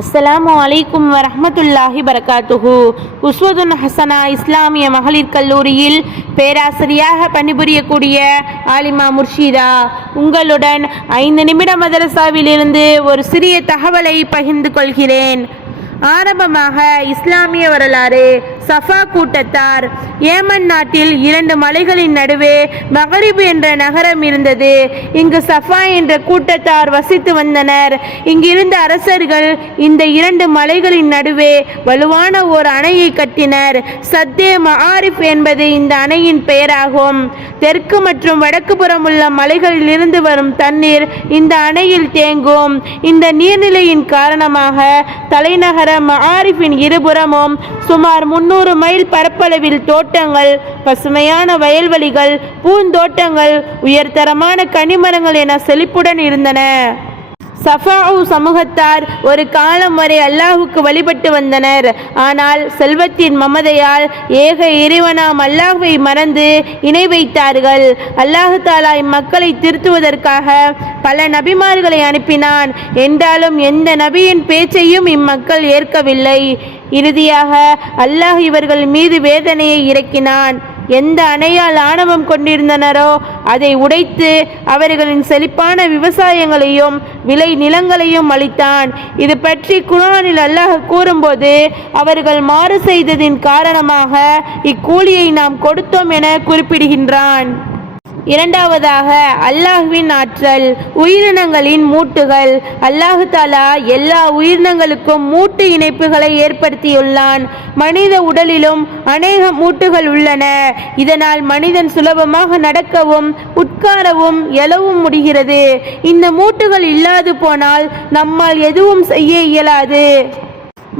அஸ்ஸலாமு அலைக்கும் வரஹ்மத்துல்லாஹி பரகாத்துஹு. உஸ்வதுன் ஹசனா இஸ்லாமிய மகளிர் கல்லூரியில் பேராசிரியாக பணிபுரியக்கூடிய ஆலிமா முர்ஷிதா உங்களுடன் 5 நிமிட மதரசாவிலிருந்து ஒரு சிறிய தகவலை பகிர்ந்து கொள்கிறேன். ஆரம்பமாக இஸ்லாமிய வரலாறு. சஃபா கூட்டத்தார். ஏமன் நாட்டில் 2 மலைகளின் நடுவே மகரிப் என்ற நகரம் இருந்தது. இங்கு சஃபா என்ற கூட்டத்தார் வசித்து வந்தனர். இங்கிருந்த அரசர்கள் இந்த 2 மலைகளின் நடுவே வலுவான ஓர் அணையை கட்டினர். சத்தே மஆரிஃப் என்பது இந்த அணையின் பெயராகும். தெற்கு மற்றும் வடக்கு புறம் உள்ள மலைகளில் இருந்து வரும் தண்ணீர் இந்த அணையில் தேங்கும். இந்த நீர்நிலையின் காரணமாக தலைநகர மஆரிஃபின் இருபுறமும் சுமார் 300 மைல் பரப்பளவில் தோட்டங்கள், பசுமையான வயல்வெளிகள், பூந்தோட்டங்கள், உயர்தரமான கனிமரங்கள் என செழிப்புடன் இருந்தன. சஃபாஉ சமூகத்தார் ஒரு காலம் வரை அல்லாஹுக்கு வழிபட்டு வந்தனர். ஆனால் செல்வத்தின் மமதையால் ஏக இறைவனாம் அல்லாஹுவை மறந்து இணை வைத்தார்கள். அல்லாஹு தாலா இம்மக்களை திருத்துவதற்காக பல நபிமார்களை அனுப்பினான். என்றாலும் எந்த நபியின் பேச்சையும் இம்மக்கள் ஏற்கவில்லை. இறுதியாக அல்லாஹ் இவர்கள் மீது வேதனையை இறக்கினான். எந்த அணையால் ஆணவம் கொண்டிருந்தனரோ அதை உடைத்து அவர்களின் செழிப்பான விவசாயங்களையும் விளை நிலங்களையும் அளித்தான். இது பற்றி குர்ஆனில் அல்லாஹ் கூறும்போது, அவர்கள் மாறு செய்ததின் காரணமாக இக்கூலியை நாம் கொடுத்தோம் என குறிப்பிடுகின்றான். இரண்டாவதாக அல்லாஹ்வின் ஆற்றல். உயிரினங்களின் மூட்டுகள். அல்லாஹு தாலா எல்லா உயிரினங்களுக்கும் மூட்டு இணைப்புகளை ஏற்படுத்தியுள்ளான். மனித உடலிலும் அநேக மூட்டுகள் உள்ளன. இதனால் மனிதன் சுலபமாக நடக்கவும் உட்காரவும் எழவும் முடிகிறது. இந்த மூட்டுகள் இல்லாது போனால் நம்மால் எதுவும் செய்ய இயலாது.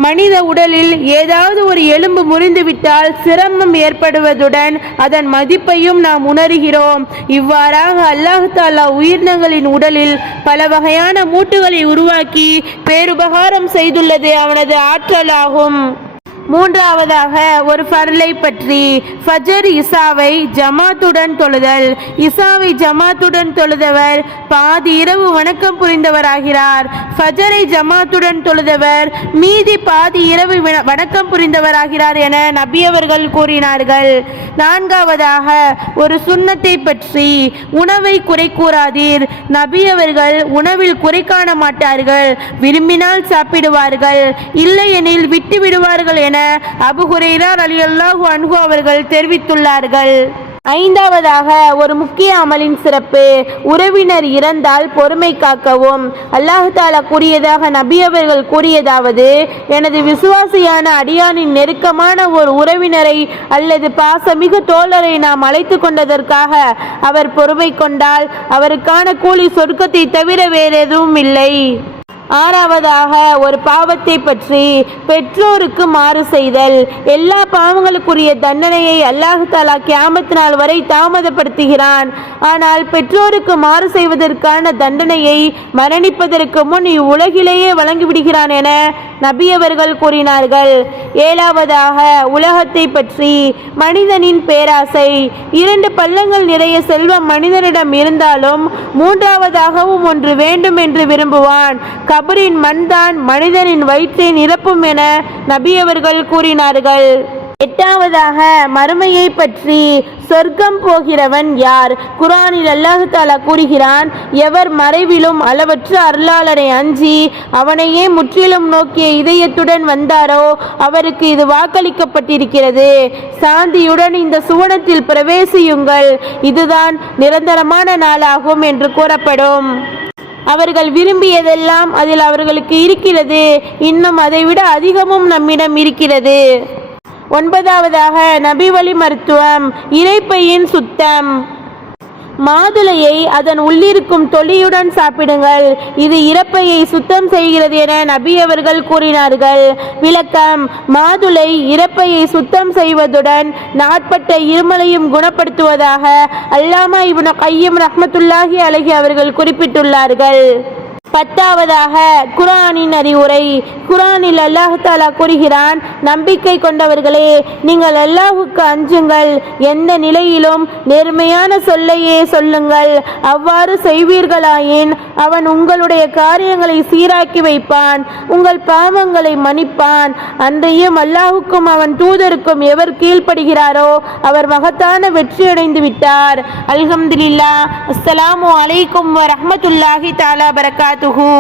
மனித உடலில் ஏதாவது ஒரு எலும்பு முறிந்துவிட்டால் சிரமம் ஏற்படுவதுடன் அதன் மதிப்பையும் நாம் உணர்கிறோம். இவ்வாறாக அல்லாஹ் தாலா உயிரினங்களின் உடலில் பல வகையான மூட்டுகளை உருவாக்கி பேருபகாரம் செய்துள்ளது அவனது ஆற்றலாகும். மூன்றாவதாக ஒரு ஃபர்லை பற்றி. ஃபஜர் இசாவை ஜமாத்துடன் தொழுதல். இசாவை ஜமாத்துடன் தொழுதவர் பாதி இரவு வணக்கம் புரிந்தவராகிறார். ஃபஜரை ஜமாத்துடன் தொழுதவர் மீதி பாதி இரவு வணக்கம் புரிந்தவராகிறார் என நபியவர்கள் கூறினார்கள். நான்காவதாக ஒரு சுன்னத்தை பற்றி. உணவை குறை கூறாதீர். நபியவர்கள் உணவில் குறை காண மாட்டார்கள். விரும்பினால் சாப்பிடுவார்கள், இல்லையெனில் விட்டு விடுவார்கள் என அபூ ஹுரைரா ரலியல்லாஹு அன்ஹு அவர்கள் தெரிவித்துள்ளார்கள். ஐந்தாவதாக ஒரு முக்கிய அமலின் சிறப்பு. உறவினர் இறந்தால் பொறுமை காக்கவும். அல்லாஹ் தாலா கூறியதாக நபி அவர்கள் கூறியதாவது, எனது விசுவாசியான அடியானின் நெருக்கமான ஒரு உறவினரை அல்லது பாசமிகு தோழரை நாம் அழைத்து கொண்டதற்காக அவர் பொறுமை கொண்டால் அவருக்கான கூலி சொர்க்கத்தை தவிர வேறெதுவும் இல்லை. ஆறாவதாக ஒரு பாவத்தை பற்றி. பெற்றோருக்கு மாறு செய்தல். எல்லா பாவங்களுக்குரிய தண்டனையை அல்லாஹ் தஆலா கியாமத் நாள் வரை தாமதப்படுத்துகிறான். ஆனால் பெற்றோருக்கு மாறு செய்வதற்கான தண்டனையை மரணிப்பதற்கு முன் இவ்வுலகிலேயே வழங்கிவிடுகிறான் என நபி அவர்கள் கூறினார்கள். ஏழாவதாக உலகத்தை பற்றி. மனிதனின் பேராசை. 2 பள்ளங்கள் நிறைய செல்வம் மனிதனிடம் இருந்தாலும் மூன்றாவதாகவும் ஒன்று வேண்டும் என்று விரும்புவான். கபரின் மண்தான் மனிதனின் வயிற்றை நிரப்பும் என நபி அவர்கள் கூறினார்கள். எட்டாவதாக மறுமையை பற்றி. சொர்க்கம் போகிறவன் யார்? குர்ஆனில் அல்லாஹ் தஆலா கூறுகிறான், எவர் மறைவிலும் அளவற்ற அருளாளரை அஞ்சி அவனையே முற்றிலும் நோக்கிய இதயத்துடன் வந்தாரோ அவருக்கு இது வாக்களிக்கப்பட்டிருக்கிறது. சாந்தியுடன் இந்த சுவனத்தில் பிரவேசியுங்கள், இதுதான் நிரந்தரமான நாளாகும் என்று கூறப்படும். அவர்கள் விரும்பியதெல்லாம் அதில் அவர்களுக்கு இருக்கிறது. இன்னும் அதைவிட அதிகமும் நம்மிடம் இருக்கிறது. ஒன்பதாவதாக நபி வழி மருத்துவம். இரைப்பையின் சுத்தம். மாதுளையை அதன் உள்ளிருக்கும் தொலியுடன் சாப்பிடுங்கள், இது இரைப்பையை சுத்தம் செய்கிறது என நபி அவர்கள் கூறினார்கள். விளக்கம்: மாதுளை இரைப்பையை சுத்தம் செய்வதுடன் நாட்பட்ட இருமலையும் குணப்படுத்துவதாக அல்லாமா இப்னு கய்யிம் ரஹ்மத்துல்லாஹி அலைஹி அவர்கள் குறிப்பிட்டுள்ளார்கள். 10வதாக குர்ஆனின் அறிவுரை. குர்ஆனில் அல்லாஹ் தஆலா கூறுகிறான், நம்பிக்கை கொண்டவர்களே, நீங்கள் அல்லாஹ்வுக்கு அஞ்சுங்கள், எந்த நிலையிலும் நேர்மையான சொல்லையே சொல்லுங்கள். அவ்வாறு செய்வீர்களாயின் அவன் உங்களுடைய காரியங்களை சீராக்கி வைப்பான், உங்கள் பாவங்களை மன்னிப்பான். அன்றையும் அல்லாஹ்வுக்கும் அவன் தூதருக்கும் எவர் கீழ்ப்படுகிறாரோ அவர் மகத்தான வெற்றியடைந்து விட்டார். அல்ஹம்துலில்லாஹ். அஸ்ஸலாமு அலைக்கும் வரஹ்மத்துல்லாஹி தஆலா பரகாத்துஹு.